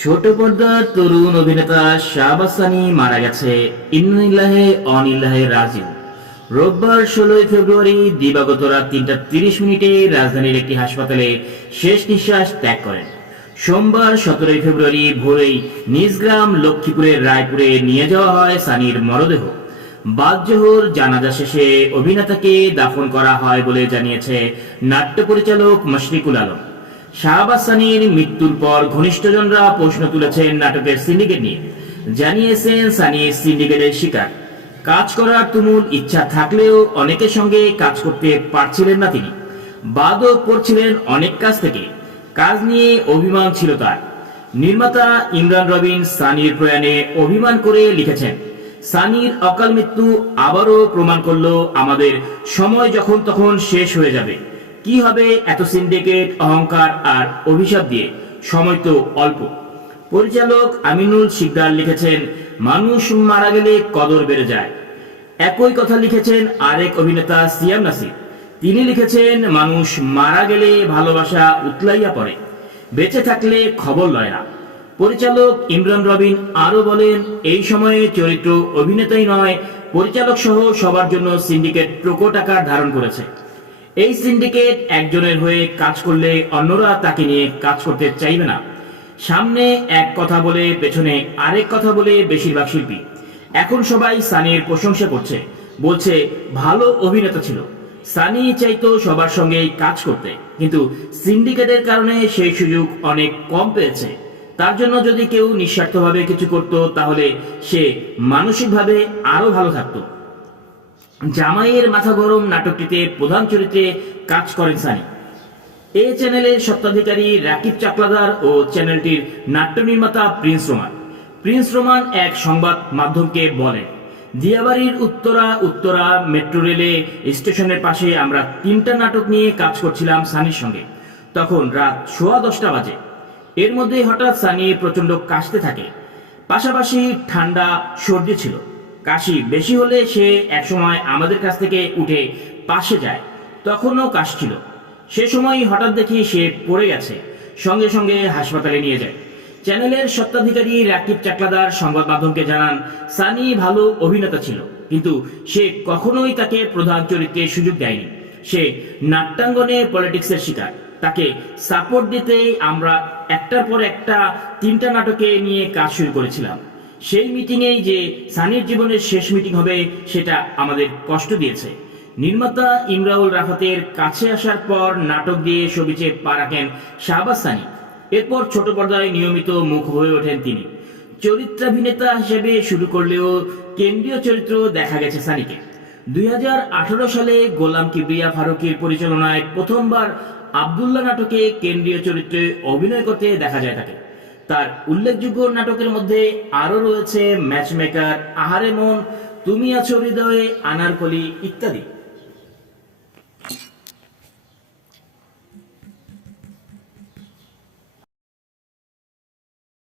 ছোট পর্দার তরুণ অভিনেতা শাহবাজ সানি মারা গেছে। ইন্নিল্লাহে অনিল্লাহে রাজিউ। রোববার ষোলোই ফেব্রুয়ারি দিবাগত রাত তিনটা তিরিশ মিনিটে রাজধানীর একটি হাসপাতালে শেষ নিঃশ্বাস ত্যাগ করেন। সোমবার সতেরোই ফেব্রুয়ারি ভোরেই নিজ গ্রাম লক্ষ্মীপুরের রায়পুরে নিয়ে যাওয়া হয় সানির মরদেহ। বাদজোহর জানাজা শেষে অভিনেতাকে দাফন করা হয় বলে জানিয়েছে নাট্য পরিচালক মশরিকুল আলম। শাহবাজ সানির মৃত্যুর পর ঘনিষ্ঠজনরা প্রশ্ন তুলেছেন নাটকের সিন্ডিকেট নিয়ে। জানিয়েছেন সানি সিন্ডিকেটের শিকার। কাজ করার তুমুল ইচ্ছা থাকলেও অনেকের সঙ্গে কাজ করতে পারছিলেন না তিনি। বাদও করছিলেন অনেক কাজ থেকে। কাজ নিয়ে অভিমান ছিল তার। নির্মাতা ইমরান রবিন সানির প্রয়াণে অভিমান করে লিখেছেন, সানির অকাল মৃত্যু আবারও প্রমাণ করল আমাদের সময় যখন তখন শেষ হয়ে যাবে। কি হবে এত সিন্ডিকেট অহংকার আর অভিশাপ দিয়ে? সময় তো অল্প। পরিচালক আমিনুল শিকদার লিখেছেন, মানুষ মারা গেলে কদর বেড়ে যায়। একই কথা লিখেছেন আরেক অভিনেতা সিয়াম নাসির। তিনি লিখেছেন, মানুষ মারা গেলে ভালোবাসা উতলাইয়া পড়ে। বেঁচে থাকলে খবর লয় না। পরিচালক ইমরান রবিন আরও বলেন, এই সময়ে চরিত্র অভিনেতাই নয়, পরিচালক সহ সবার জন্য সিন্ডিকেট প্রকট আকার ধারণ করেছে। এই সিন্ডিকেট একজনের হয়ে কাজ করলে অন্যরা তাকে নিয়ে কাজ করতে চাইবে না। সামনে এক কথা বলে, পেছনে আরেক কথা বলে বেশিরভাগ শিল্পী। এখন সবাই সানির প্রশংসা করছে। বলছে, ভালো অভিনেতা ছিল। সানি চাইতো সবার সঙ্গেই কাজ করতে। কিন্তু সিন্ডিকেটের কারণে সেই সুযোগ অনেক কম পেয়েছে। তার জন্য যদি কেউ নিঃস্বার্থভাবে কিছু করত, তাহলে সে মানসিকভাবে আরও ভালো থাকতো। জামাইয়ের মাথা গরম নাটকটিতে প্রধান চরিত্রে কাজ করেন সানি। এ চ্যানেলের স্বত্বাধিকারী রাকিব চাকলাদার ও চ্যানেলটির নাট্য নির্মাতা প্রিন্স রোমান। প্রিন্স রোমান এক সংবাদ মাধ্যমকে বলেন, দিয়াবাড়ির উত্তরা উত্তরা মেট্রো রেলে স্টেশনের পাশে আমরা তিনটা নাটক নিয়ে কাজ করছিলাম সানির সঙ্গে। তখন রাত সোয়া দশটা বাজে। এর মধ্যে হঠাৎ সানি প্রচণ্ড কাশতে থাকে। পাশাপাশি ঠান্ডা, সর্দি ছিল। কাশি বেশি হলে সে একসময় আমাদের কাছ থেকে উঠে পাশে যায়। তখনও কাশছিল সে সময় হঠাৎ দেখি সে পড়ে গেছে। সঙ্গে সঙ্গে হাসপাতালে নিয়ে যায়। চ্যানেলের স্বত্বাধিকারী রাকিব চাকলাদার সংবাদ মাধ্যমকে জানান, সানি ভালো অভিনেতা ছিল, কিন্তু সে কখনোই তাকে প্রধান চরিত্রে সুযোগ দেয়নি। সে নাট্যাঙ্গনে পলিটিক্সের শিকার। তাকে সাপোর্ট দিতেই আমরা একটার পর একটা তিনটা নাটকে নিয়ে কাজ শুরু করেছিলাম। সেই মিটিংয়েই যে সানির জীবনের শেষ মিটিং হবে, সেটা আমাদের কষ্ট দিয়েছে। নির্মাতা ইমরাউল রাফাতের কাছে আসার পর নাটক দিয়ে সবিচে পা রাখেন শাহবাজ সানি। এরপর ছোট পর্দায় নিয়মিত মুখ হয়ে ওঠেন তিনি। চরিত্রাভিনেতা হিসেবে শুরু করলেও কেন্দ্রীয় চরিত্র দেখা গেছে সানিকে। দুই হাজার আঠারো সালে গোলাম কিবরিয়া ফারুকের পরিচালনায় প্রথমবার আবদুল্লাহ নাটকে কেন্দ্রীয় চরিত্রে অভিনয় করতে দেখা যায় তাকে। তার উল্লেখযোগ্য নাটকের মধ্যে আরও রয়েছে ম্যাচমেকার আহারে মন তুমি আছো হৃদয়ে আনারকলি ইত্যাদি।